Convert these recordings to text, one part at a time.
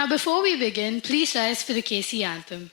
Now, before we begin, please rise for the KC anthem.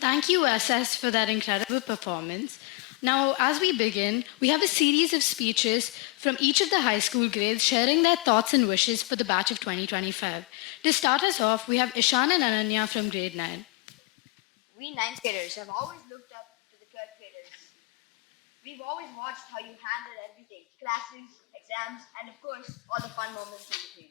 Thank you, SS, for that incredible performance. Now, as we begin, we have a series of speeches from each of the high school grades sharing their thoughts and wishes for the batch of 2025. To start us off, we have Ishan and Ananya from grade 9. We ninth graders have always looked up to the third graders. We've always watched how you handle everything, classes, exams, and of course, all the fun moments in between.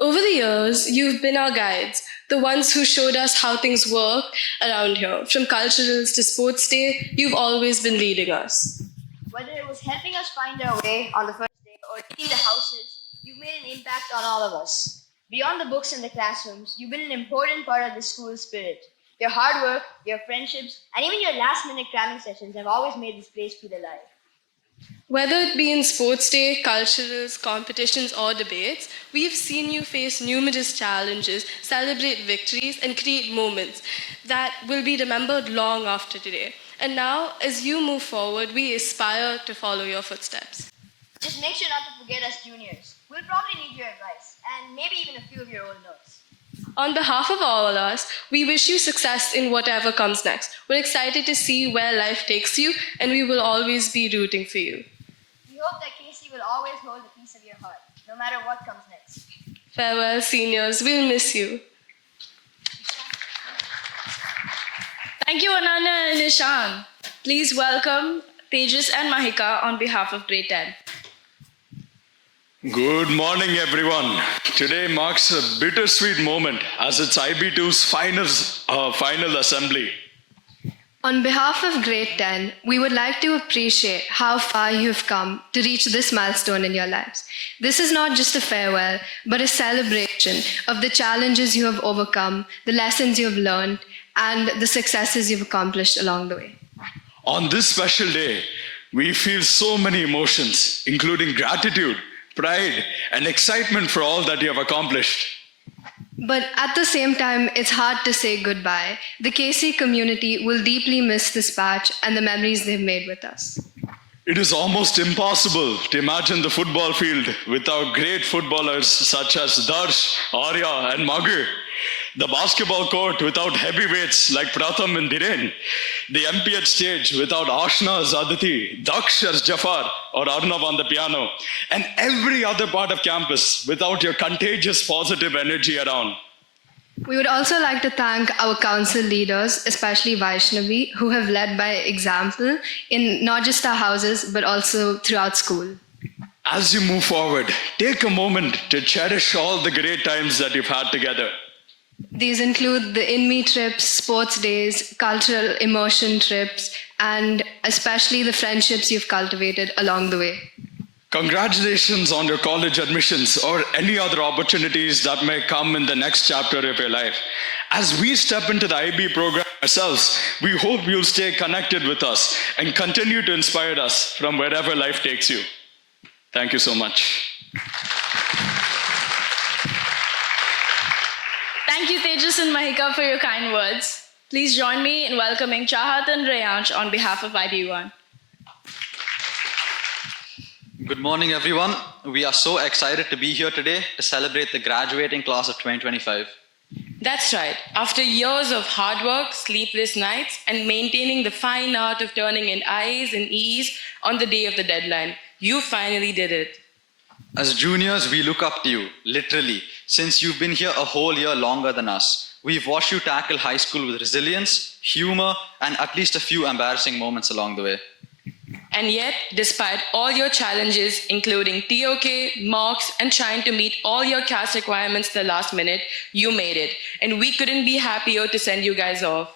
Over the years, you've been our guides, the ones who showed us how things work around here. From culturals to sports day, you've always been leading us. Whether it was helping us find our way on the first day or cleaning the houses, you've made an impact on all of us. Beyond the books and the classrooms, you've been an important part of the school spirit. Your hard work, your friendships, and even your last-minute cramming sessions have always made this place feel alive. Whether it be in sports day, culturals, competitions, or debates, we've seen you face numerous challenges, celebrate victories, and create moments that will be remembered long after today. And now, as you move forward, we aspire to follow your footsteps. Just make sure not to forget us juniors. We'll probably need your advice, and maybe even a few of your old notes. On behalf of all of us, we wish you success in whatever comes next. We're excited to see where life takes you, and we will always be rooting for you. We hope that Casey will always hold a piece of your heart, no matter what comes next. Farewell, seniors. We'll miss you. Thank you, Ananya and Ishan. Please welcome Tejas and Mahika on behalf of grade 10. Good morning, everyone. Today marks a bittersweet moment as it's IB2's final assembly. On behalf of grade 10, we would like to appreciate how far you've come to reach this milestone in your lives. This is not just a farewell, but a celebration of the challenges you have overcome, the lessons you have learned, and the successes you've accomplished along the way. On this special day, we feel so many emotions, including gratitude, pride, and excitement for all that you have accomplished. But at the same time, it's hard to say goodbye. The KC community will deeply miss this batch and the memories they've made with us. It is almost impossible to imagine the football field without great footballers such as Darsh, Arya, and Maghu. The basketball court without heavyweights like Pratham and Dhiren. The MPH stage without Ashna as Aditi, Daksh as Jafar, or Arnav on the piano. And every other part of campus without your contagious positive energy around. We would also like to thank our council leaders, especially Vaishnavi, who have led by example in not just our houses, but also throughout school. As you move forward, take a moment to cherish all the great times that you've had together. These include the INME trips, sports days, cultural immersion trips, and especially the friendships you've cultivated along the way. Congratulations on your college admissions or any other opportunities that may come in the next chapter of your life. As we step into the IB program ourselves, we hope you'll stay connected with us and continue to inspire us from wherever life takes you. Thank you so much. Thank you, Tejas and Mahika, for your kind words. Please join me in welcoming Chahat and Rayansh on behalf of IB1. Good morning, everyone. We are so excited to be here today to celebrate the graduating class of 2025. That's right. After years of hard work, sleepless nights, and maintaining the fine art of turning in I's and E's on the day of the deadline, you finally did it. As juniors, we look up to you, literally, since you've been here a whole year longer than us. We've watched you tackle high school with resilience, humor, and at least a few embarrassing moments along the way. And yet, despite all your challenges, including TOK, mocks, and trying to meet all your CAS requirements the last minute, you made it. And we couldn't be happier to send you guys off.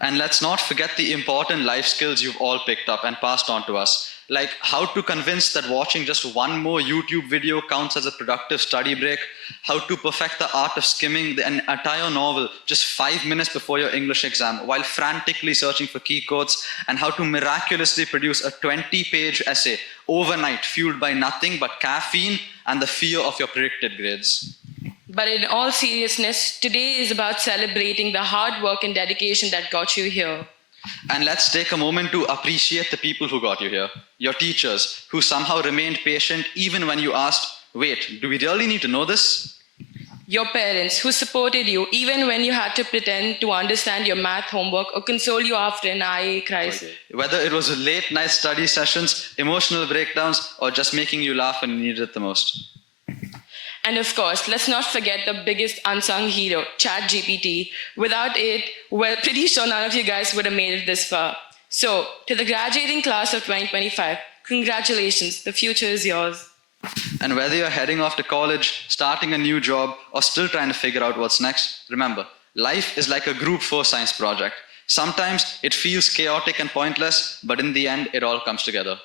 And let's not forget the important life skills you've all picked up and passed on to us, like how to convince that watching just one more YouTube video counts as a productive study break, how to perfect the art of skimming an entire novel just 5 minutes before your English exam while frantically searching for key quotes, and how to miraculously produce a 20-page essay overnight fueled by nothing but caffeine and the fear of your predicted grades. But in all seriousness, today is about celebrating the hard work and dedication that got you here. And let's take a moment to appreciate the people who got you here. Your teachers, who somehow remained patient even when you asked, wait, do we really need to know this? Your parents, who supported you even when you had to pretend to understand your math homework or console you after an IA crisis. Whether it was late night study sessions, emotional breakdowns, or just making you laugh when you needed it the most. And of course, let's not forget the biggest unsung hero, ChatGPT. Without it, well, pretty sure none of you guys would have made it this far. So, to the graduating class of 2025, congratulations, the future is yours. And whether you're heading off to college, starting a new job, or still trying to figure out what's next, remember, life is like a group 4 science project. Sometimes it feels chaotic and pointless, but in the end, it all comes together.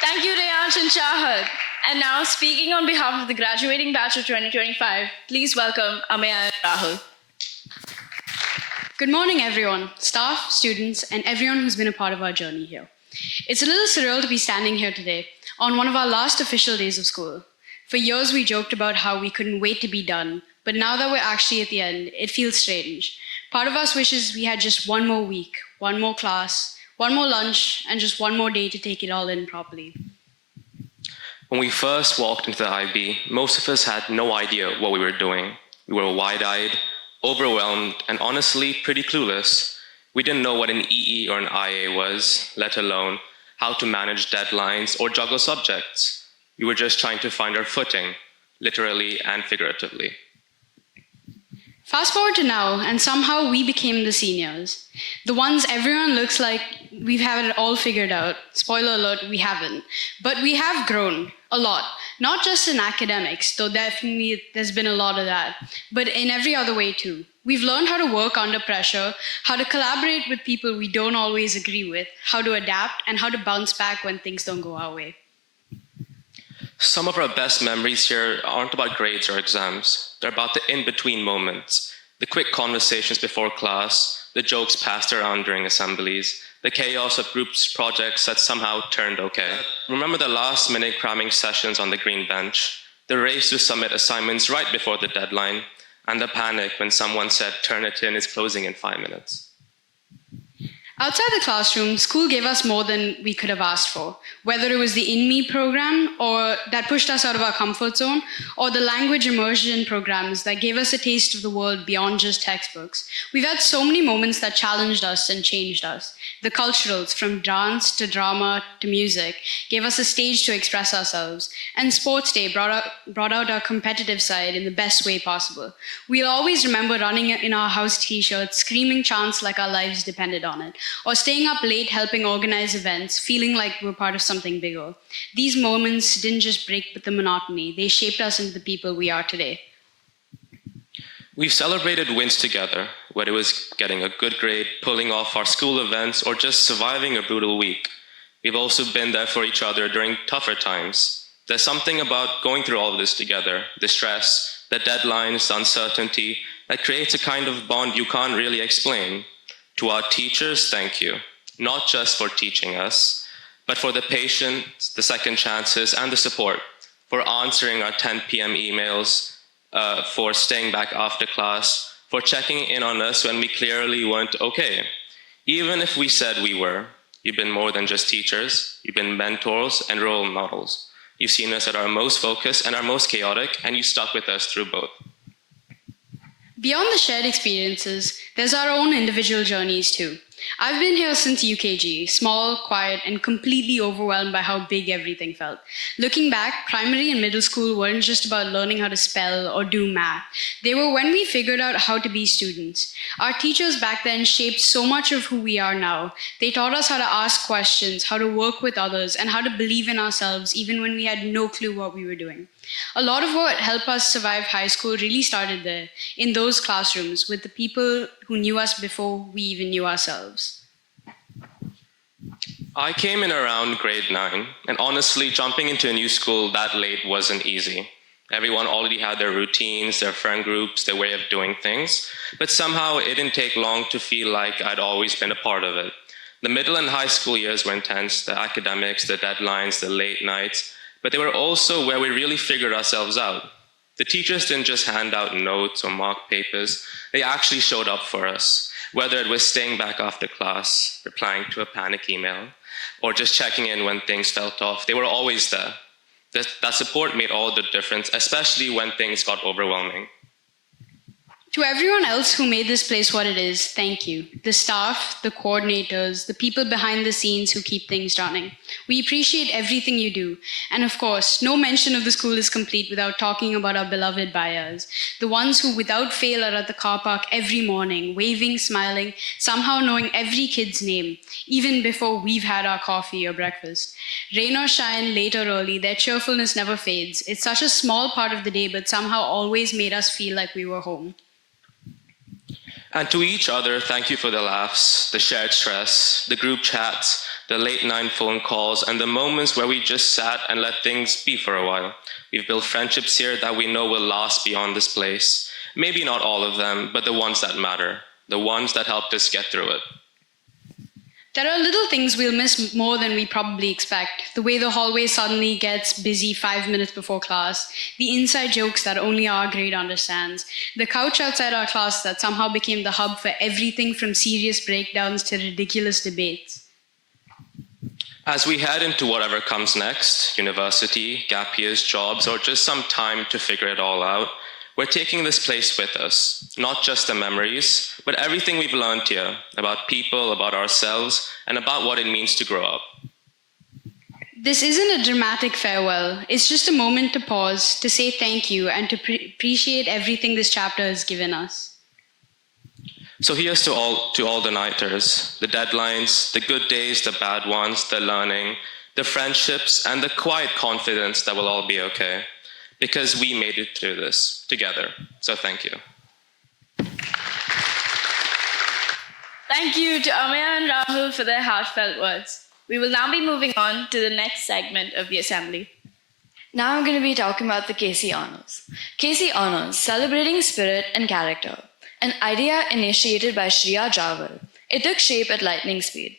Thank you, Rayansh and Chahat. And now, speaking on behalf of the graduating batch of 2025, please welcome Ameya and Rahul. Good morning, everyone, staff, students, and everyone who's been a part of our journey here. It's a little surreal to be standing here today on one of our last official days of school. For years, we joked about how we couldn't wait to be done, but now that we're actually at the end, it feels strange. Part of us wishes we had just one more week, one more class, one more lunch, and just one more day to take it all in properly. When we first walked into the IB, most of us had no idea what we were doing. We were wide-eyed, overwhelmed, and honestly pretty clueless. We didn't know what an EE or an IA was, let alone how to manage deadlines or juggle subjects. We were just trying to find our footing, literally and figuratively. Fast forward to now, and somehow we became the seniors. The ones everyone looks like we've had it all figured out. Spoiler alert, we haven't. But we have grown a lot. Not just in academics, though definitely there's been a lot of that, but in every other way too. We've learned how to work under pressure, how to collaborate with people we don't always agree with, how to adapt, and how to bounce back when things don't go our way. Some of our best memories here aren't about grades or exams. They're about the in-between moments. The quick conversations before class, the jokes passed around during assemblies, the chaos of groups projects that somehow turned okay. Remember the last-minute cramming sessions on the green bench, the race to submit assignments right before the deadline, and the panic when someone said Turnitin is closing in 5 minutes. Outside the classroom, school gave us more than we could have asked for, whether it was the In Me program or that pushed us out of our comfort zone, or the language immersion programs that gave us a taste of the world beyond just textbooks. We've had so many moments that challenged us and changed us. The culturals, from dance to drama to music, gave us a stage to express ourselves, and Sports Day brought out our competitive side in the best way possible. We'll always remember running in our house t-shirts, screaming chants like our lives depended on it, or staying up late helping organize events, feeling like we're part of something bigger. These moments didn't just break the monotony, they shaped us into the people we are today. We've celebrated wins together, whether it was getting a good grade, pulling off our school events, or just surviving a brutal week. We've also been there for each other during tougher times. There's something about going through all of this together, the stress, the deadlines, the uncertainty, that creates a kind of bond you can't really explain. To our teachers, thank you, not just for teaching us, but for the patience, the second chances, and the support, for answering our 10 p.m. emails, for staying back after class, for checking in on us when we clearly weren't okay. Even if we said we were, you've been more than just teachers, you've been mentors and role models. You've seen us at our most focused and our most chaotic, and you stuck with us through both. Beyond the shared experiences, there's our own individual journeys too. I've been here since UKG, small, quiet, and completely overwhelmed by how big everything felt. Looking back, primary and middle school weren't just about learning how to spell or do math. They were when we figured out how to be students. Our teachers back then shaped so much of who we are now. They taught us how to ask questions, how to work with others, and how to believe in ourselves even when we had no clue what we were doing. A lot of what helped us survive high school really started there, in those classrooms, with the people who knew us before we even knew ourselves. I came in around grade 9, and honestly, jumping into a new school that late wasn't easy. Everyone already had their routines, their friend groups, their way of doing things, but somehow it didn't take long to feel like I'd always been a part of it. The middle and high school years were intense, the academics, the deadlines, the late nights, but they were also where we really figured ourselves out. The teachers didn't just hand out notes or mock papers, they actually showed up for us, whether it was staying back after class, replying to a panic email, or just checking in when things felt off. They were always there. That support made all the difference, especially when things got overwhelming. To everyone else who made this place what it is, thank you. The staff, the coordinators, the people behind the scenes who keep things running. We appreciate everything you do. And of course, no mention of the school is complete without talking about our beloved buyers. The ones who without fail are at the car park every morning, waving, smiling, somehow knowing every kid's name, even before we've had our coffee or breakfast. Rain or shine, late or early, their cheerfulness never fades. It's such a small part of the day, but somehow always made us feel like we were home. And to each other, thank you for the laughs, the shared stress, the group chats, the late-night phone calls, and the moments where we just sat and let things be for a while. We've built friendships here that we know will last beyond this place. Maybe not all of them, but the ones that matter, the ones that helped us get through it. There are little things we'll miss more than we probably expect. The way the hallway suddenly gets busy 5 minutes before class, the inside jokes that only our grade understands, the couch outside our class that somehow became the hub for everything from serious breakdowns to ridiculous debates. As we head into whatever comes next, university, gap years, jobs, or just some time to figure it all out, we're taking this place with us, not just the memories, but everything we've learned here about people, about ourselves, and about what it means to grow up. This isn't a dramatic farewell. It's just a moment to pause, to say thank you, and to appreciate everything this chapter has given us. So here's to all the nighters, the deadlines, the good days, the bad ones, the learning, the friendships, and the quiet confidence that we'll all be okay. Because we made it through this together. So thank you. Thank you to Amaya and Rahul for their heartfelt words. We will now be moving on to the next segment of the assembly. Now I'm going to be talking about the KC Honors. KC Honors, celebrating spirit and character. an idea initiated by Shreya Javal. It took shape at lightning speed.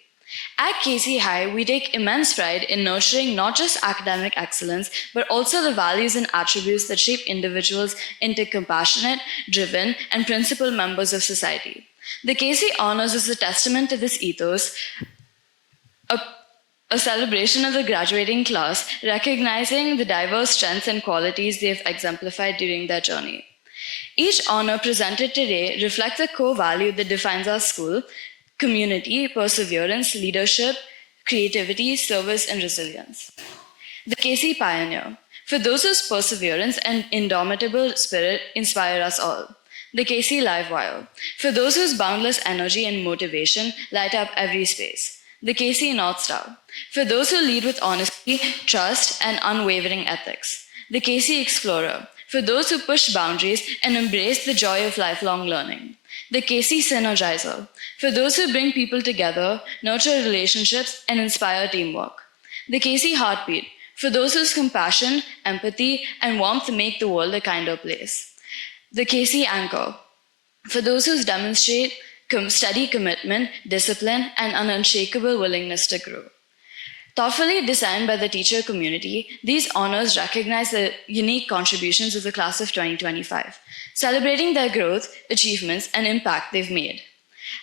At KC High, we take immense pride in nurturing not just academic excellence, but also the values and attributes that shape individuals into compassionate, driven, and principled members of society. The KC Honors is a testament to this ethos, a celebration of the graduating class, recognizing the diverse strengths and qualities they have exemplified during their journey. Each honor presented today reflects a core value that defines our school: community, perseverance, leadership, creativity, service, and resilience. The KC Pioneer, for those whose perseverance and indomitable spirit inspire us all. The KC Livewire, for those whose boundless energy and motivation light up every space. The KC North Star, for those who lead with honesty, trust, and unwavering ethics. The KC Explorer, for those who push boundaries and embrace the joy of lifelong learning. The KC Synergizer, for those who bring people together, nurture relationships, and inspire teamwork. The KC Heartbeat, for those whose compassion, empathy, and warmth make the world a kinder place. The KC Anchor, for those who demonstrate steady commitment, discipline, and an unshakable willingness to grow. Thoughtfully designed by the teacher community, these honors recognize the unique contributions of the class of 2025, celebrating their growth, achievements, and impact they've made.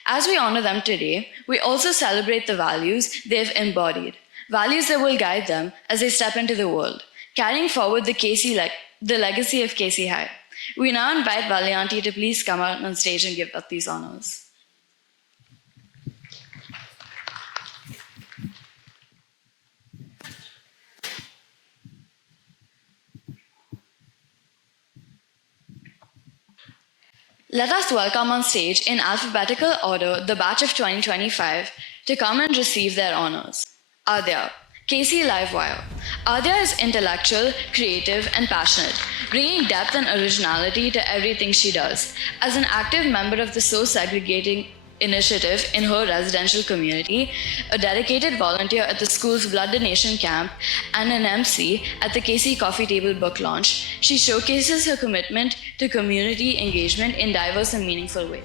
As we honor them today, we also celebrate the values they've embodied, values that will guide them as they step into the world, carrying forward the legacy of KC High. We now invite Valianti to please come out on stage and give us these honors. Let us welcome on stage in alphabetical order the batch of 2025 to come and receive their honors. Adya, KC Livewire. Adya is intellectual, creative, and passionate, bringing depth and originality to everything she does. As an active member of the So Segregating initiative in her residential community, a dedicated volunteer at the school's blood donation camp, and an MC at the KC Coffee Table book launch, she showcases her commitment to community engagement in diverse and meaningful ways.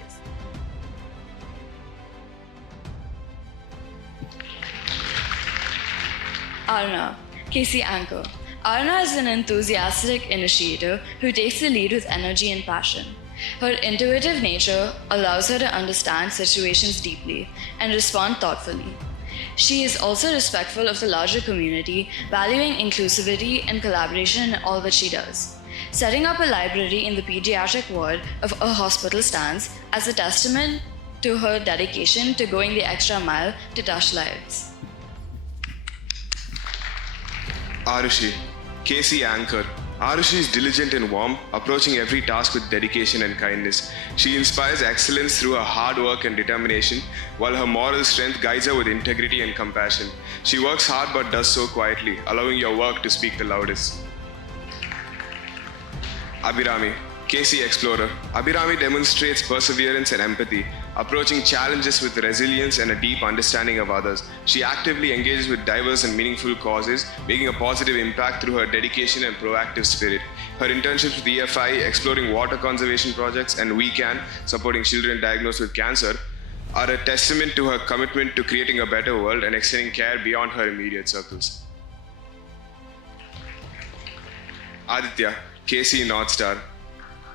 Arna, KC Anchor. Arna is an enthusiastic initiator who takes the lead with energy and passion. Her intuitive nature allows her to understand situations deeply and respond thoughtfully. She is also respectful of the larger community, valuing inclusivity and collaboration in all that she does. Setting up a library in the pediatric ward of a hospital stands as a testament to her dedication to going the extra mile to touch lives. Arushi, KC Anchor. Arushi is diligent and warm, approaching every task with dedication and kindness. She inspires excellence through her hard work and determination, while her moral strength guides her with integrity and compassion. She works hard but does so quietly, allowing your work to speak the loudest. Abhirami, KC Explorer. Abhirami demonstrates perseverance and empathy, approaching challenges with resilience and a deep understanding of others. She actively engages with diverse and meaningful causes, making a positive impact through her dedication and proactive spirit. Her internships with EFI, exploring water conservation projects, and We Can, supporting children diagnosed with cancer, are a testament to her commitment to creating a better world and extending care beyond her immediate circles. Aditya, KC North Star.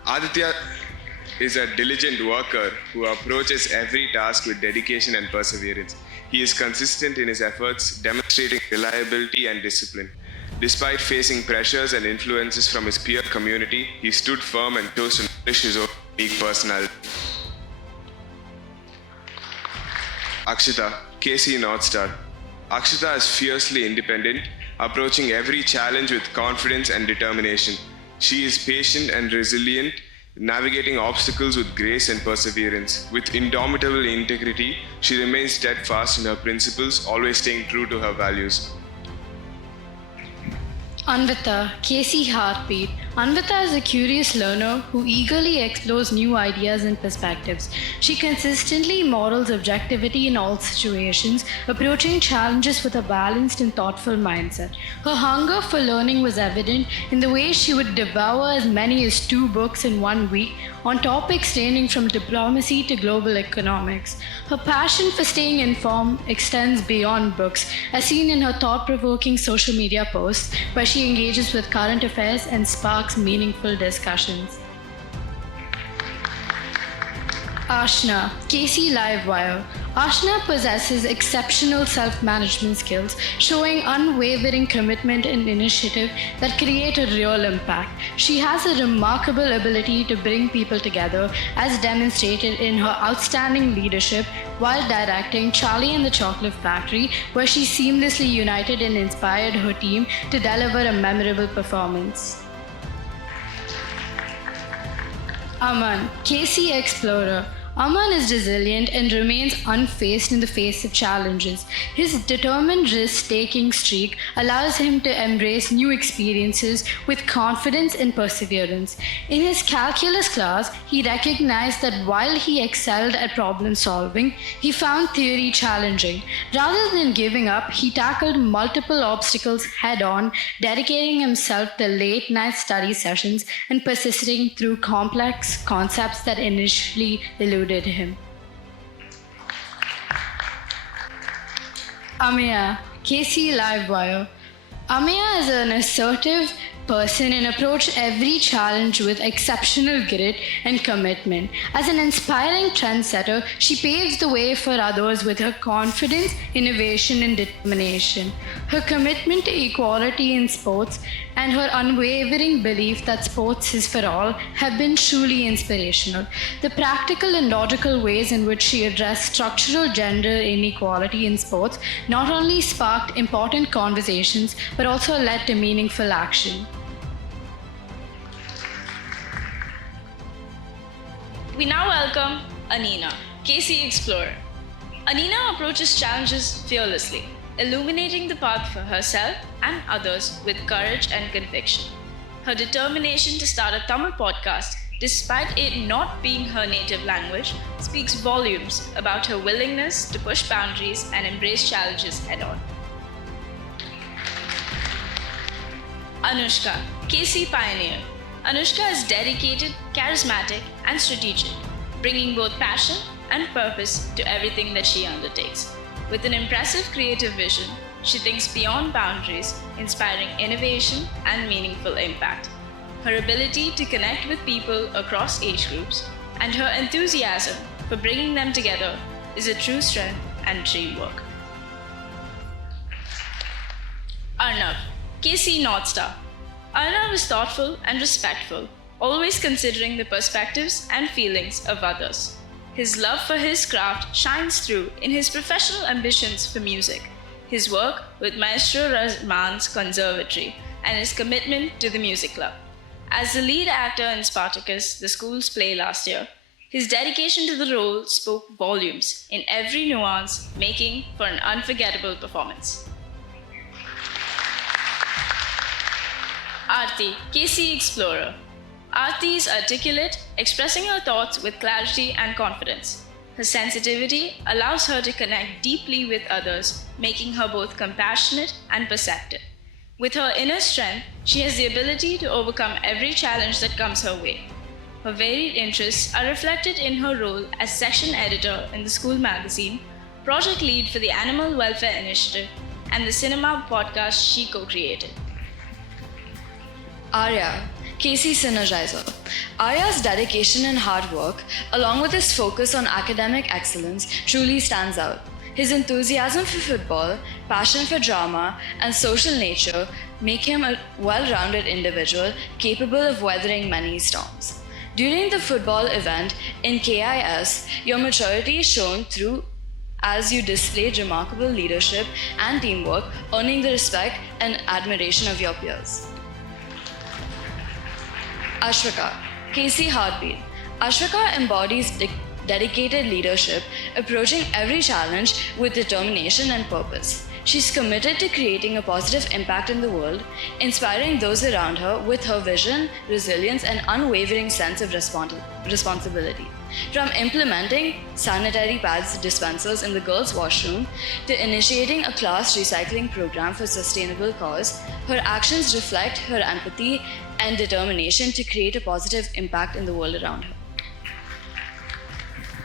Aditya is a diligent worker who approaches every task with dedication and perseverance. He is consistent in his efforts, demonstrating reliability and discipline. Despite facing pressures and influences from his peer community, he stood firm and chose to nourish his own unique personality. Akshita, KC North Star. Akshita is fiercely independent, approaching every challenge with confidence and determination. She is patient and resilient, navigating obstacles with grace and perseverance. With indomitable integrity, she remains steadfast in her principles, always staying true to her values. Anvita, KC Heartbeat. Anvita is a curious learner who eagerly explores new ideas and perspectives. She consistently models objectivity in all situations, approaching challenges with a balanced and thoughtful mindset. Her hunger for learning was evident in the way she would devour as many as 2 books in 1 week on topics ranging from diplomacy to global economics. Her passion for staying informed extends beyond books, as seen in her thought-provoking social media posts, where she engages with current affairs and sparks meaningful discussions. Ashna, KC Livewire. Ashna possesses exceptional self-management skills, showing unwavering commitment and initiative that create a real impact. She has a remarkable ability to bring people together, as demonstrated in her outstanding leadership while directing Charlie and the Chocolate Factory, where she seamlessly united and inspired her team to deliver a memorable performance. Aman, KC Explorer. Aman is resilient and remains unfazed in the face of challenges. His determined risk-taking streak allows him to embrace new experiences with confidence and perseverance. In his calculus class, he recognized that while he excelled at problem solving, he found theory challenging. Rather than giving up, he tackled multiple obstacles head-on, dedicating himself to late-night study sessions and persisting through complex concepts that initially eluded him. Ameya, KC Livewire. Ameya is an assertive person and approach every challenge with exceptional grit and commitment. As an inspiring trendsetter, she paves the way for others with her confidence, innovation, and determination. Her commitment to equality in sports and her unwavering belief that sports is for all have been truly inspirational. The practical and logical ways in which she addressed structural gender inequality in sports not only sparked important conversations but also led to meaningful action. We now welcome Anina, KC Explorer. Anina approaches challenges fearlessly, illuminating the path for herself and others with courage and conviction. Her determination to start a Tamil podcast, despite it not being her native language, speaks volumes about her willingness to push boundaries and embrace challenges head-on. Anushka, KC Pioneer. Anushka is dedicated, charismatic, and strategic, bringing both passion and purpose to everything that she undertakes. With an impressive creative vision, she thinks beyond boundaries, inspiring innovation and meaningful impact. Her ability to connect with people across age groups and her enthusiasm for bringing them together is a true strength and teamwork. Arnav, KC North Star. Arnav is thoughtful and respectful, always considering the perspectives and feelings of others. His love for his craft shines through in his professional ambitions for music, his work with Maestro Rahman's Conservatory, and his commitment to the music club. As the lead actor in Spartacus, the school's play last year, his dedication to the role spoke volumes in every nuance, making for an unforgettable performance. Aarti, KC Explorer. Aarti is articulate, expressing her thoughts with clarity and confidence. Her sensitivity allows her to connect deeply with others, making her both compassionate and perceptive. With her inner strength, she has the ability to overcome every challenge that comes her way. Her varied interests are reflected in her role as section editor in the school magazine, project lead for the Animal Welfare Initiative, and the cinema podcast she co-created. Arya, KC Synergizer. Arya's dedication and hard work, along with his focus on academic excellence, truly stands out. His enthusiasm for football, passion for drama, and social nature make him a well-rounded individual capable of weathering many storms. During the football event in KIS, your maturity is shown through as you displayed remarkable leadership and teamwork, earning the respect and admiration of your peers. Ashwika, KC Heartbeat. Ashwika embodies dedicated leadership, approaching every challenge with determination and purpose. She's committed to creating a positive impact in the world, inspiring those around her with her vision, resilience, and unwavering sense of responsibility. From implementing sanitary pads dispensers in the girls' washroom to initiating a class recycling program for sustainable cause, her actions reflect her empathy and determination to create a positive impact in the world around her.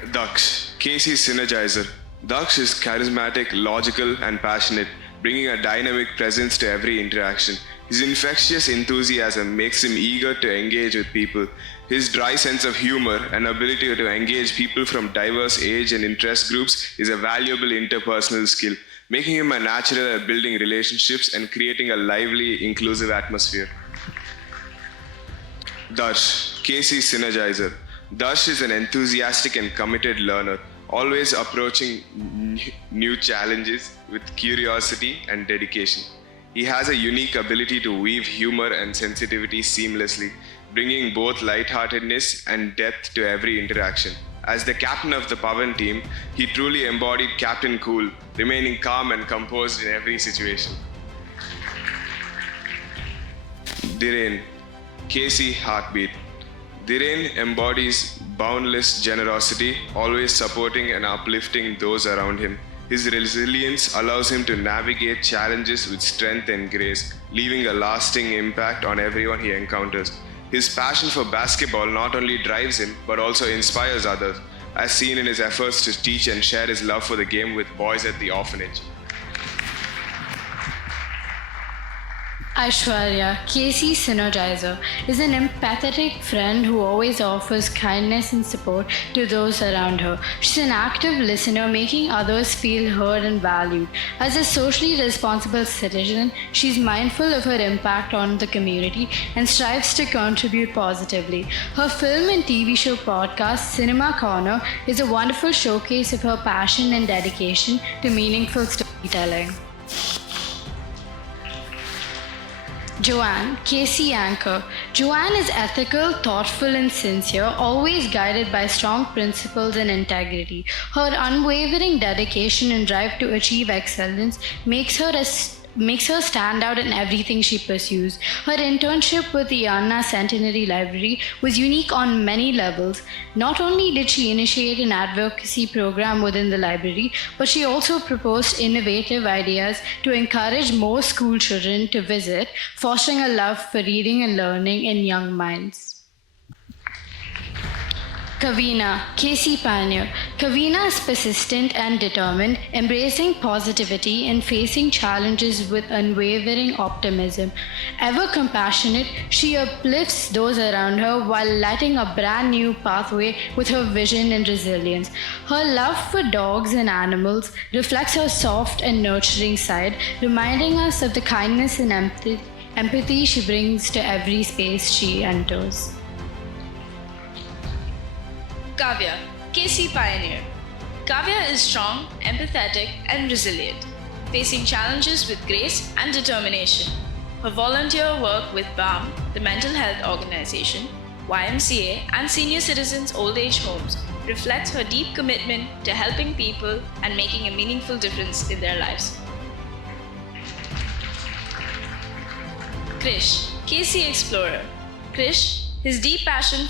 Daksh, Casey's synergizer. Daksh is charismatic, logical, and passionate, bringing a dynamic presence to every interaction. His infectious enthusiasm makes him eager to engage with people. His dry sense of humor and ability to engage people from diverse age and interest groups is a valuable interpersonal skill, making him a natural at building relationships and creating a lively, inclusive atmosphere. Darsh, Casey's synergizer. Darsh is an enthusiastic and committed learner, always approaching new challenges with curiosity and dedication. He has a unique ability to weave humor and sensitivity seamlessly, bringing both lightheartedness and depth to every interaction. As the captain of the Pavan team, he truly embodied Captain Cool, remaining calm and composed in every situation. Dhiren, Casey Heartbeat. Dhiren embodies boundless generosity, always supporting and uplifting those around him. His resilience allows him to navigate challenges with strength and grace, leaving a lasting impact on everyone he encounters. His passion for basketball not only drives him, but also inspires others, as seen in his efforts to teach and share his love for the game with boys at the orphanage. Aishwarya, Casey's synergizer, is an empathetic friend who always offers kindness and support to those around her. She's an active listener, making others feel heard and valued. As a socially responsible citizen, she's mindful of her impact on the community and strives to contribute positively. Her film and TV show podcast, Cinema Corner, is a wonderful showcase of her passion and dedication to meaningful storytelling. Joanne, Casey Anchor. Joanne is ethical, thoughtful, and sincere, always guided by strong principles and integrity. Her unwavering dedication and drive to achieve excellence makes her stand out in everything she pursues. Her internship with the Anna Centenary Library was unique on many levels. Not only did she initiate an advocacy program within the library, but she also proposed innovative ideas to encourage more school children to visit, fostering a love for reading and learning in young minds. Kavina, Casey Pioneer. Kavina is persistent and determined, embracing positivity and facing challenges with unwavering optimism. Ever compassionate, she uplifts those around her while lighting a brand new pathway with her vision and resilience. Her love for dogs and animals reflects her soft and nurturing side, reminding us of the kindness and empathy she brings to every space she enters. Kavya, Casey Pioneer. Kavya is strong, empathetic, and resilient, facing challenges with grace and determination. Her volunteer work with BAM, the mental health organization, YMCA, and senior citizens' old age homes reflects her deep commitment to helping people and making a meaningful difference in their lives. Krish, Casey Explorer. Krish, his deep passion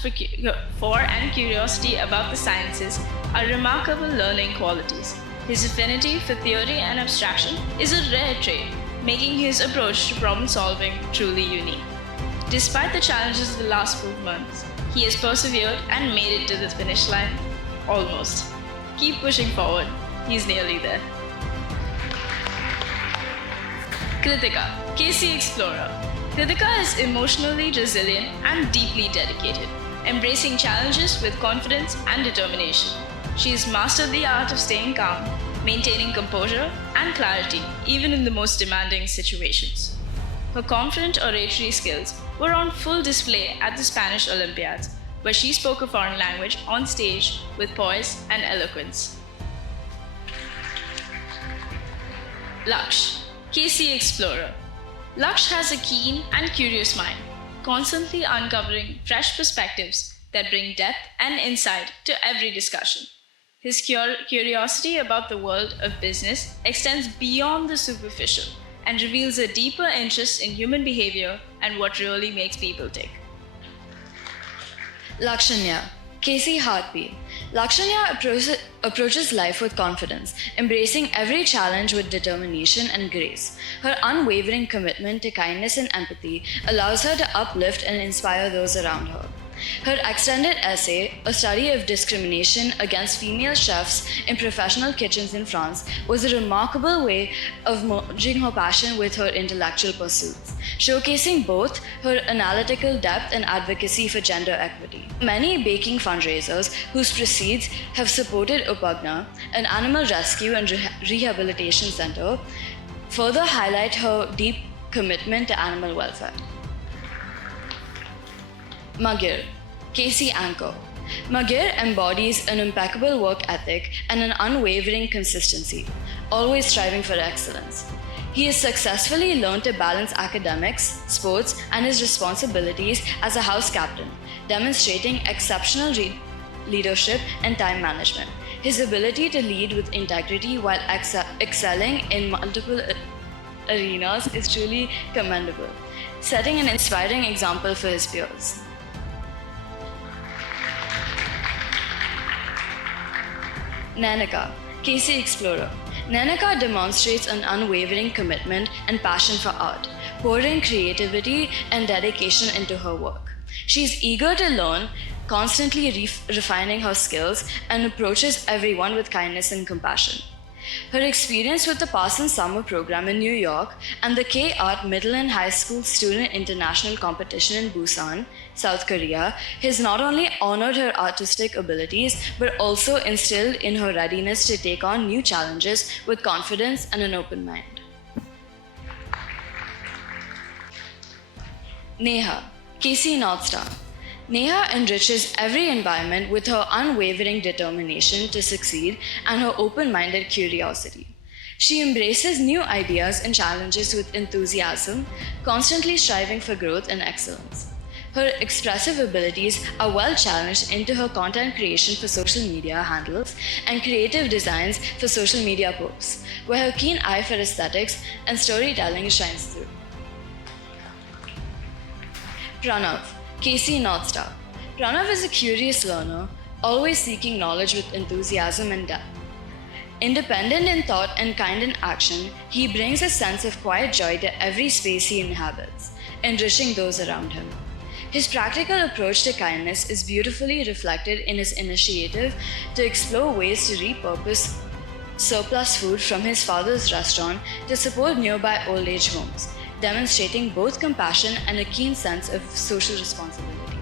for and curiosity about the sciences are remarkable learning qualities. His affinity for theory and abstraction is a rare trait, making his approach to problem solving truly unique. Despite the challenges of the last 4 months, he has persevered and made it to the finish line. Almost. Keep pushing forward. He's nearly there. Kritika, Casey Explorer. Kritika is emotionally resilient and deeply dedicated, embracing challenges with confidence and determination. She has mastered the art of staying calm, maintaining composure and clarity even in the most demanding situations. Her confident oratory skills were on full display at the Spanish Olympiads, where she spoke a foreign language on stage with poise and eloquence. Laksh, Casey Explorer. Laksh has a keen and curious mind, constantly uncovering fresh perspectives that bring depth and insight to every discussion. His curiosity about the world of business extends beyond the superficial and reveals a deeper interest in human behavior and what really makes people tick. Lakshanya, Casey Heartbeat. Lakshanya approaches life with confidence, embracing every challenge with determination and grace. Her unwavering commitment to kindness and empathy allows her to uplift and inspire those around her. Her extended essay, A Study of Discrimination Against Female Chefs in Professional Kitchens in France, was a remarkable way of merging her passion with her intellectual pursuits, showcasing both her analytical depth and advocacy for gender equity. Many baking fundraisers whose proceeds have supported Upagna, an animal rescue and rehabilitation center, further highlight her deep commitment to animal welfare. Magir, Casey Anchor. Magir embodies an impeccable work ethic and an unwavering consistency, always striving for excellence. He has successfully learned to balance academics, sports, and his responsibilities as a house captain, demonstrating exceptional leadership and time management. His ability to lead with integrity while excelling in multiple arenas is truly commendable, setting an inspiring example for his peers. Nanika, Casey Explorer. Nanika demonstrates an unwavering commitment and passion for art, pouring creativity and dedication into her work. She is eager to learn, constantly refining her skills, and approaches everyone with kindness and compassion. Her experience with the Parsons Summer Program in New York and the K-Art Middle and High School Student International Competition in Busan, South Korea, has not only honored her artistic abilities but also instilled in her readiness to take on new challenges with confidence and an open mind. Neha, Casey Northstar. Neha enriches every environment with her unwavering determination to succeed and her open-minded curiosity. She embraces new ideas and challenges with enthusiasm, constantly striving for growth and excellence. Her expressive abilities are well challenged into her content creation for social media handles and creative designs for social media posts, where her keen eye for aesthetics and storytelling shines through. Pranav, Casey Northstar. Pranav is a curious learner, always seeking knowledge with enthusiasm and depth. Independent in thought and kind in action, he brings a sense of quiet joy to every space he inhabits, enriching those around him. His practical approach to kindness is beautifully reflected in his initiative to explore ways to repurpose surplus food from his father's restaurant to support nearby old age homes, demonstrating both compassion and a keen sense of social responsibility.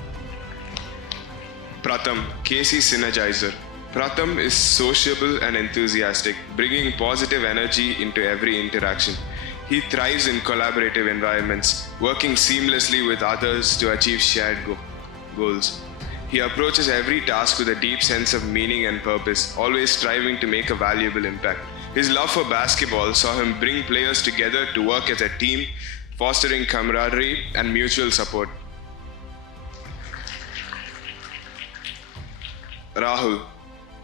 Pratham, Casey Synergizer. Pratham is sociable and enthusiastic, bringing positive energy into every interaction. He thrives in collaborative environments, working seamlessly with others to achieve shared goals. He approaches every task with a deep sense of meaning and purpose, always striving to make a valuable impact. His love for basketball saw him bring players together to work as a team, fostering camaraderie and mutual support. Rahul,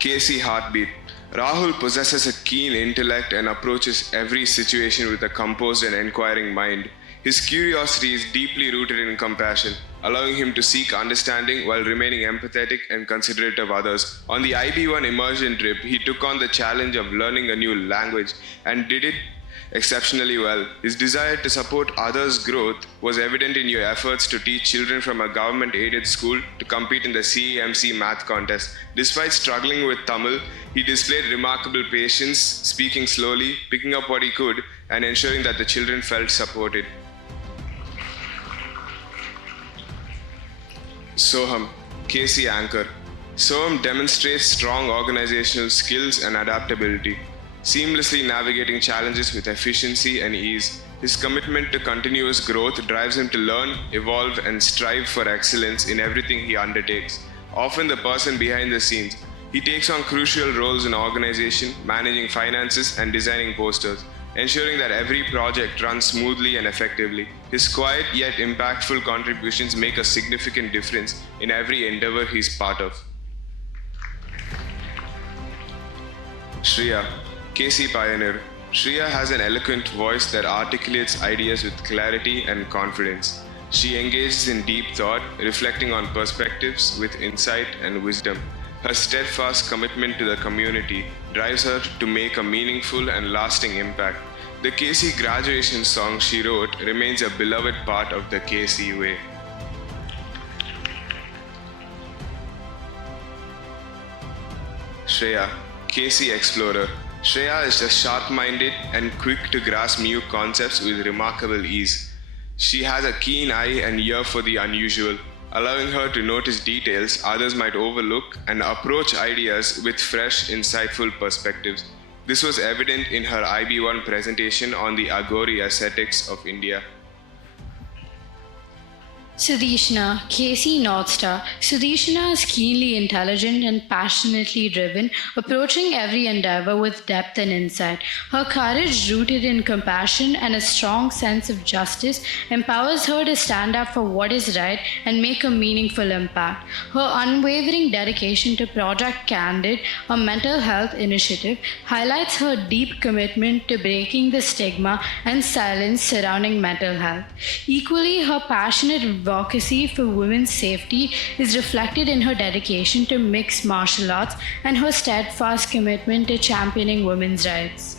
Casey Heartbeat. Rahul possesses a keen intellect and approaches every situation with a composed and inquiring mind. His curiosity is deeply rooted in compassion, allowing him to seek understanding while remaining empathetic and considerate of others. On the IB1 immersion trip, he took on the challenge of learning a new language and did it exceptionally well. His desire to support others' growth was evident in your efforts to teach children from a government-aided school to compete in the CEMC math contest. Despite struggling with Tamil, he displayed remarkable patience, speaking slowly, picking up what he could, and ensuring that the children felt supported. Soham, Casey Anchor. Soham demonstrates strong organizational skills and adaptability, seamlessly navigating challenges with efficiency and ease. His commitment to continuous growth drives him to learn, evolve, and strive for excellence in everything he undertakes. Often the person behind the scenes, he takes on crucial roles in organization, managing finances, and designing posters, ensuring that every project runs smoothly and effectively. His quiet yet impactful contributions make a significant difference in every endeavor he's part of. Shreya, KC Pioneer. Shreya has an eloquent voice that articulates ideas with clarity and confidence. She engages in deep thought, reflecting on perspectives with insight and wisdom. Her steadfast commitment to the community drives her to make a meaningful and lasting impact. The KC graduation song she wrote remains a beloved part of the KC way. Shreya, KC Explorer. Shreya is just sharp-minded and quick to grasp new concepts with remarkable ease. She has a keen eye and ear for the unusual, allowing her to notice details others might overlook and approach ideas with fresh, insightful perspectives. This was evident in her IB1 presentation on the Agori ascetics of India. Sudishna, KC North Star. Sudishna is keenly intelligent and passionately driven, approaching every endeavor with depth and insight. Her courage, rooted in compassion and a strong sense of justice, empowers her to stand up for what is right and make a meaningful impact. Her unwavering dedication to Project Candid, a mental health initiative, highlights her deep commitment to breaking the stigma and silence surrounding mental health. Equally, her passionate advocacy for women's safety is reflected in her dedication to mixed martial arts and her steadfast commitment to championing women's rights.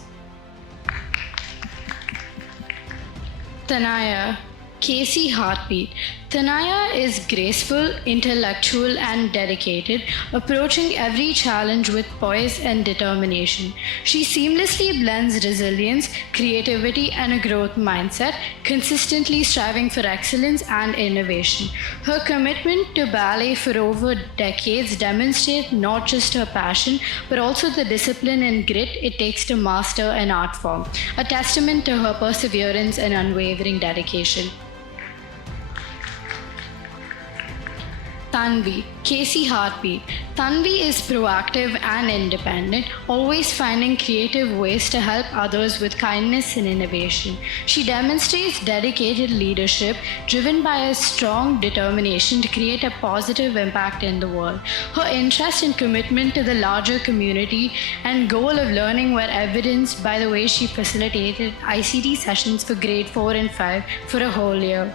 Tanaya, KC Heartbeat. Tanaya is graceful, intellectual, and dedicated, approaching every challenge with poise and determination. She seamlessly blends resilience, creativity, and a growth mindset, consistently striving for excellence and innovation. Her commitment to ballet for over decades demonstrates not just her passion, but also the discipline and grit it takes to master an art form, a testament to her perseverance and unwavering dedication. Tanvi, KC Heartbeat. Tanvi is proactive and independent, always finding creative ways to help others with kindness and innovation. She demonstrates dedicated leadership, driven by a strong determination to create a positive impact in the world. Her interest and commitment to the larger community and goal of learning were evidenced by the way she facilitated ICT sessions for grade 4 and 5 for a whole year.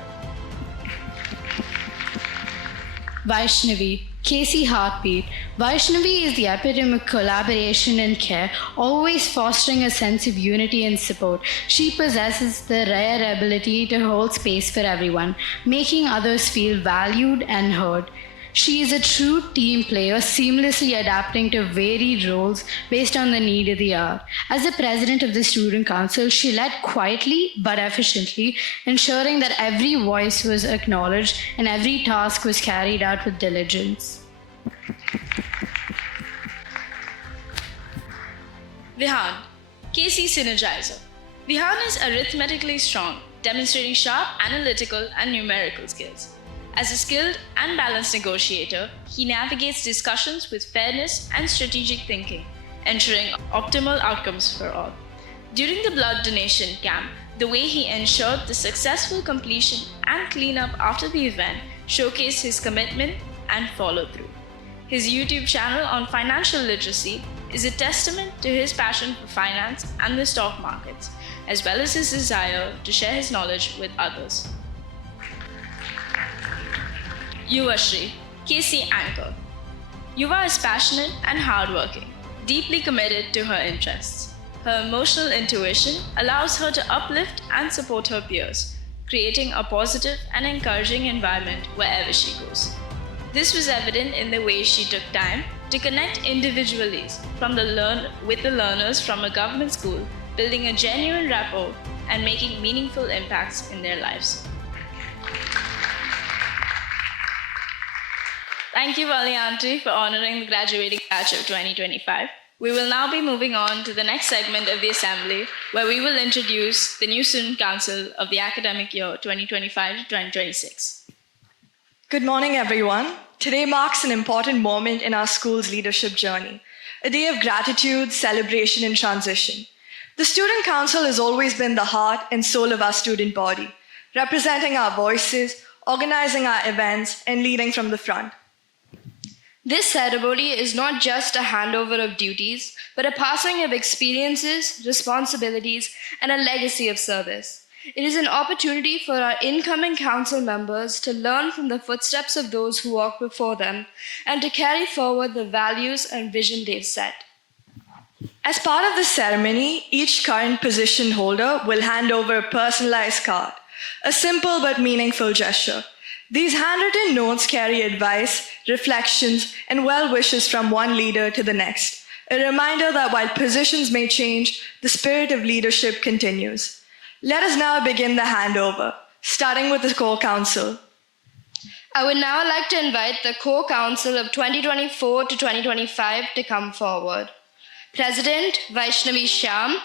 Vaishnavi, KC Heartbeat. Vaishnavi is the epitome of collaboration and care, always fostering a sense of unity and support. She possesses the rare ability to hold space for everyone, making others feel valued and heard. She is a true team player, seamlessly adapting to varied roles based on the need of the hour. As the president of the student council, she led quietly but efficiently, ensuring that every voice was acknowledged and every task was carried out with diligence. Vihan, KC Synergizer. Vihan is arithmetically strong, demonstrating sharp analytical and numerical skills. As a skilled and balanced negotiator, he navigates discussions with fairness and strategic thinking, ensuring optimal outcomes for all. During the blood donation camp, the way he ensured the successful completion and cleanup after the event showcased his commitment and follow-through. His YouTube channel on financial literacy is a testament to his passion for finance and the stock markets, as well as his desire to share his knowledge with others. Yuvashri, KC Anchor. Yuva is passionate and hardworking, deeply committed to her interests. Her emotional intuition allows her to uplift and support her peers, creating a positive and encouraging environment wherever she goes. This was evident in the way she took time to connect individually with the learners from a government school, building a genuine rapport and making meaningful impacts in their lives. Thank you, Valianti, for honoring the graduating batch of 2025. We will now be moving on to the next segment of the assembly, where we will introduce the new student council of the academic year 2025 to 2026. Good morning, everyone. Today marks an important moment in our school's leadership journey, a day of gratitude, celebration, and transition. The student council has always been the heart and soul of our student body, representing our voices, organizing our events, and leading from the front. This ceremony is not just a handover of duties, but a passing of experiences, responsibilities, and a legacy of service. It is an opportunity for our incoming council members to learn from the footsteps of those who walked before them and to carry forward the values and vision they've set. As part of the ceremony, each current position holder will hand over a personalized card, a simple but meaningful gesture. These handwritten notes carry advice, reflections, and well wishes from one leader to the next, a reminder that while positions may change, the spirit of leadership continues. Let us now begin the handover, starting with the core council. I would now like to invite the core council of 2024 to 2025 to come forward. President Vaishnavi Shyam,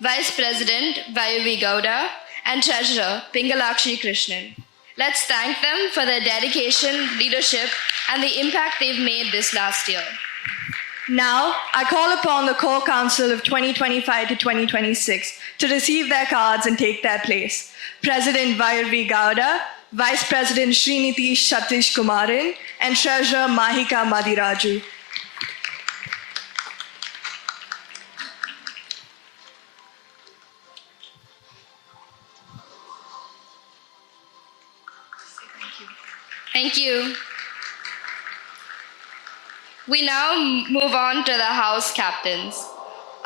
Vice President Vayuvi Gowda, and Treasurer Pingalakshi Krishnan. Let's thank them for their dedication, leadership, and the impact they've made this last year. Now, I call upon the core council of 2025 to 2026 to receive their cards and take their place. President Vayurvi Gowda, Vice President Sriniti Satish Kumaran, and Treasurer Mahika Madiraju. Thank you. We now move on to the House captains.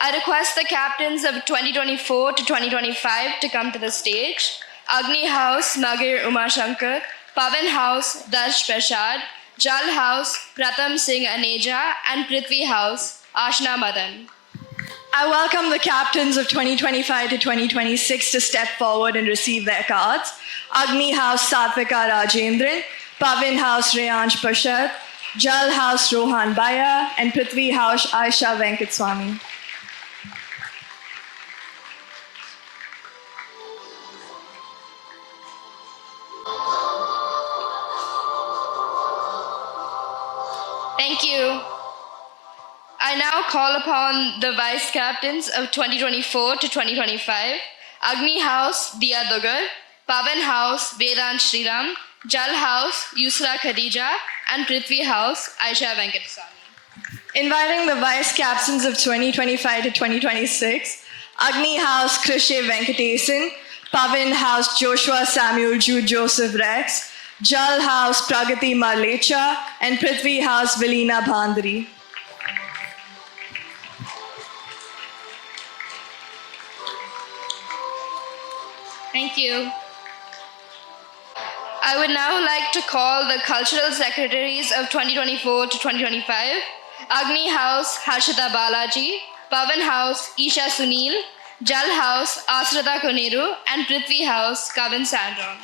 I request the captains of 2024 to 2025 to come to the stage. Agni House, Nagir Umashankar, Pavan House, Darsh Prasad, Jal House, Pratham Singh Aneja, and Prithvi House, Ashna Madan. I welcome the captains of 2025 to 2026 to step forward and receive their cards. Agni House, Satvika Rajendran, Pavan House, Reyansh Prashad, Jal House, Rohan Baya, and Prithvi House, Aisha Venkatswamy. Thank you. I now call upon the vice captains of 2024 to 2025, Agni House, Diya Dugar, Pavan House, Vedant Sriram, Jal House, Yusra Khadija, and Prithvi House, Aisha Venkataswamy. Inviting the vice captains of 2025 to 2026, Agni House, Krishe Venkatesan, Pavan House, Joshua Samuel Jude Joseph Rex, Jal House, Pragati Marlecha, and Prithvi House, Vilina Bhandari. Thank you. I would now like to call the cultural secretaries of 2024 to 2025, Agni House, Harshita Balaji, Pavan House, Isha Sunil, Jal House, Asrata Koneru, and Prithvi House, Kavan Sandron.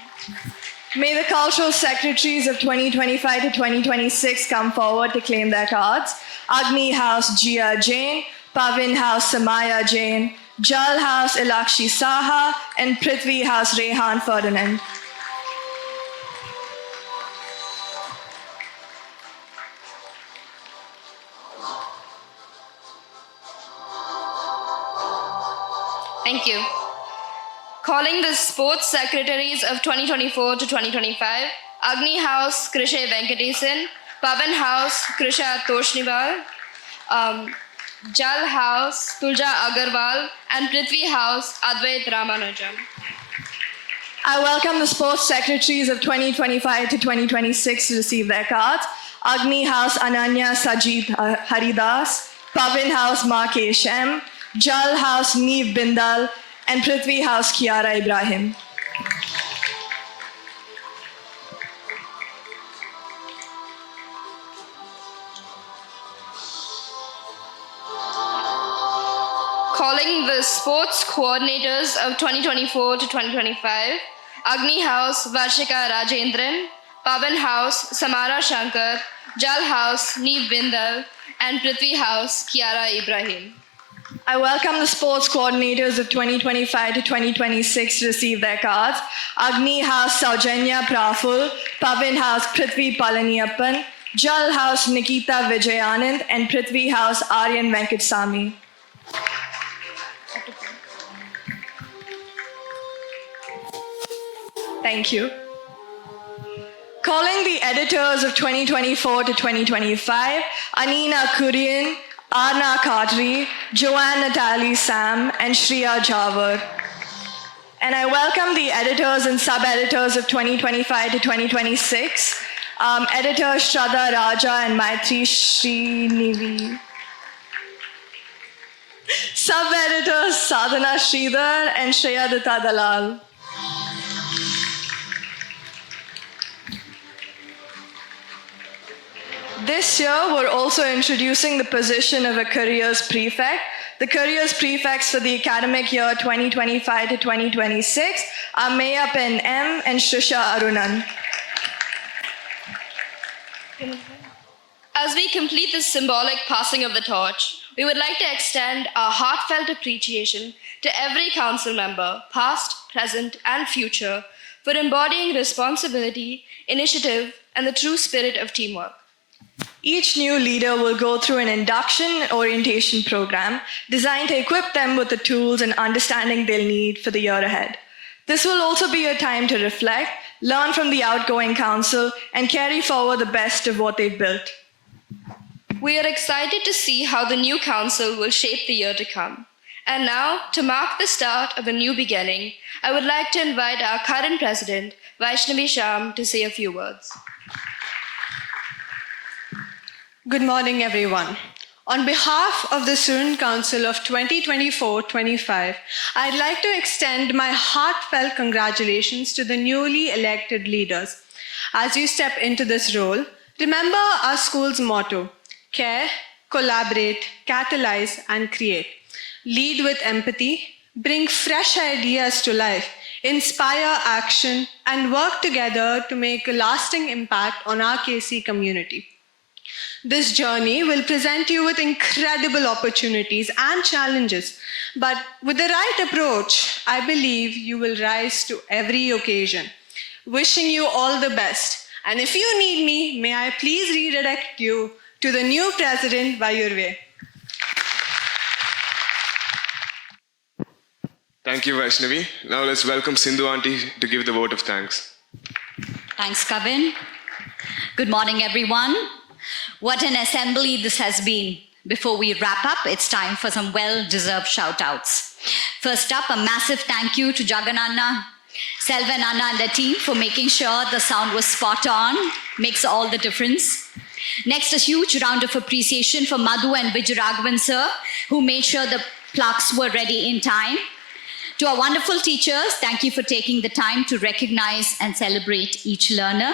May the cultural secretaries of 2025 to 2026 come forward to claim their cards. Agni House, Jia Jain, Pavan House, Samaya Jain, Jal House, Ilakshi Saha, and Prithvi House, Rehan Ferdinand. Thank you. Calling the sports secretaries of 2024 to 2025, Agni House, Krishe Venkatesan, Pavan House, Krisha Toshniwal, Jal House, Tulja Agarwal, and Prithvi House, Advait Ramanujan. I welcome the sports secretaries of 2025 to 2026 to receive their cards. Agni House, Ananya Sajid Haridas, Pavan House, Markesh M, Jal House, Neev Bindal, and Prithvi House, Kiara Ibrahim. Calling the sports coordinators of 2024 to 2025, Agni House, Varshika Rajendran, Pavan House, Samara Shankar, Jal House, Neev Bindal, and Prithvi House, Kiara Ibrahim. I welcome the sports coordinators of 2025 to 2026 to receive their cards. Agni House, Saujanya Praful, Pavan House, Prithvi Palaniyappan, Jal House, Nikita Vijayanand, and Prithvi House, Aryan Venkatsamy. Thank you. calling the editors of 2024 to 2025, Anina Kurian, Arna Kadri, Joanne Natalie Sam, and Shreya Jawar. And I welcome the editors and sub-editors of 2025 to 2026, editors Shraddha Raja and Maitri Srinivi. Sub-editors Sadhana Sridhar and Shreya Dutta Dalal. This year, we're also introducing the position of a careers prefect. The careers prefects for the academic year 2025 to 2026 are Mayappan M. and Shrisha Arunan. As we complete this symbolic passing of the torch, we would like to extend our heartfelt appreciation to every council member, past, present, and future, for embodying responsibility, initiative, and the true spirit of teamwork. Each new leader will go through an induction and orientation program designed to equip them with the tools and understanding they'll need for the year ahead. This will also be a time to reflect, learn from the outgoing council, and carry forward the best of what they've built. We are excited to see how the new council will shape the year to come. And now, to mark the start of a new beginning, I would like to invite our current president, Vaishnavi Sham, to say a few words. Good morning, everyone. On behalf of the Student Council of 2024-25, I'd like to extend my heartfelt congratulations to the newly elected leaders. As you step into this role, remember our school's motto: care, collaborate, catalyze, and create. Lead with empathy, bring fresh ideas to life, inspire action, and work together to make a lasting impact on our KC community. This journey will present you with incredible opportunities and challenges, but with the right approach, I believe you will rise to every occasion. Wishing you all the best. And if you need me, may I please redirect you to the new president Vayurve. Thank you, Vaishnavi. Now let's welcome Sindhu Auntie to give the vote of thanks. Thanks, Kavin. Good morning, everyone. What an assembly this has been. Before we wrap up, it's time for some well-deserved shout-outs. First up, a massive thank you to Jagan Anna, Selvan Anna and the team for making sure the sound was spot on. Makes all the difference. Next, a huge round of appreciation for Madhu and Vijayaraghavan sir, who made sure the plaques were ready in time. To our wonderful teachers, thank you for taking the time to recognize and celebrate each learner.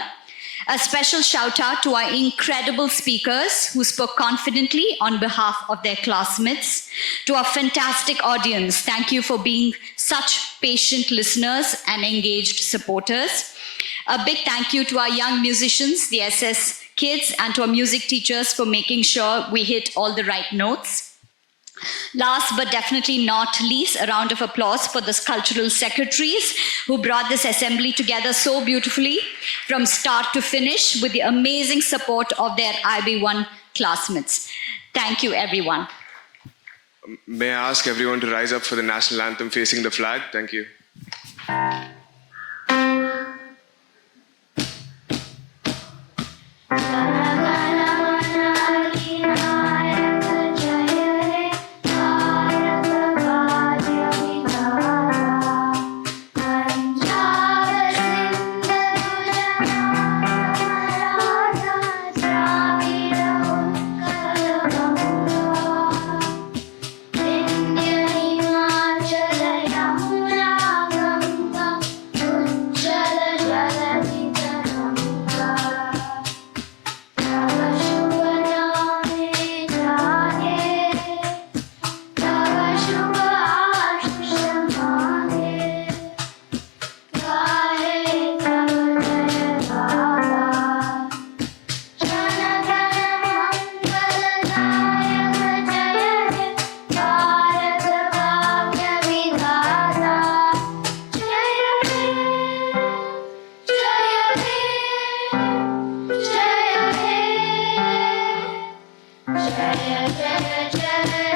A special shout out to our incredible speakers who spoke confidently on behalf of their classmates. To our fantastic audience, thank you for being such patient listeners and engaged supporters. A big thank you to our young musicians, the SS kids, and to our music teachers for making sure we hit all the right notes. Last but definitely not least, a round of applause for the cultural secretaries who brought this assembly together so beautifully from start to finish with the amazing support of their IB1 classmates. Thank you, everyone. May I ask everyone to rise up for the national anthem facing the flag? Thank you. Jaya Jaya Jaya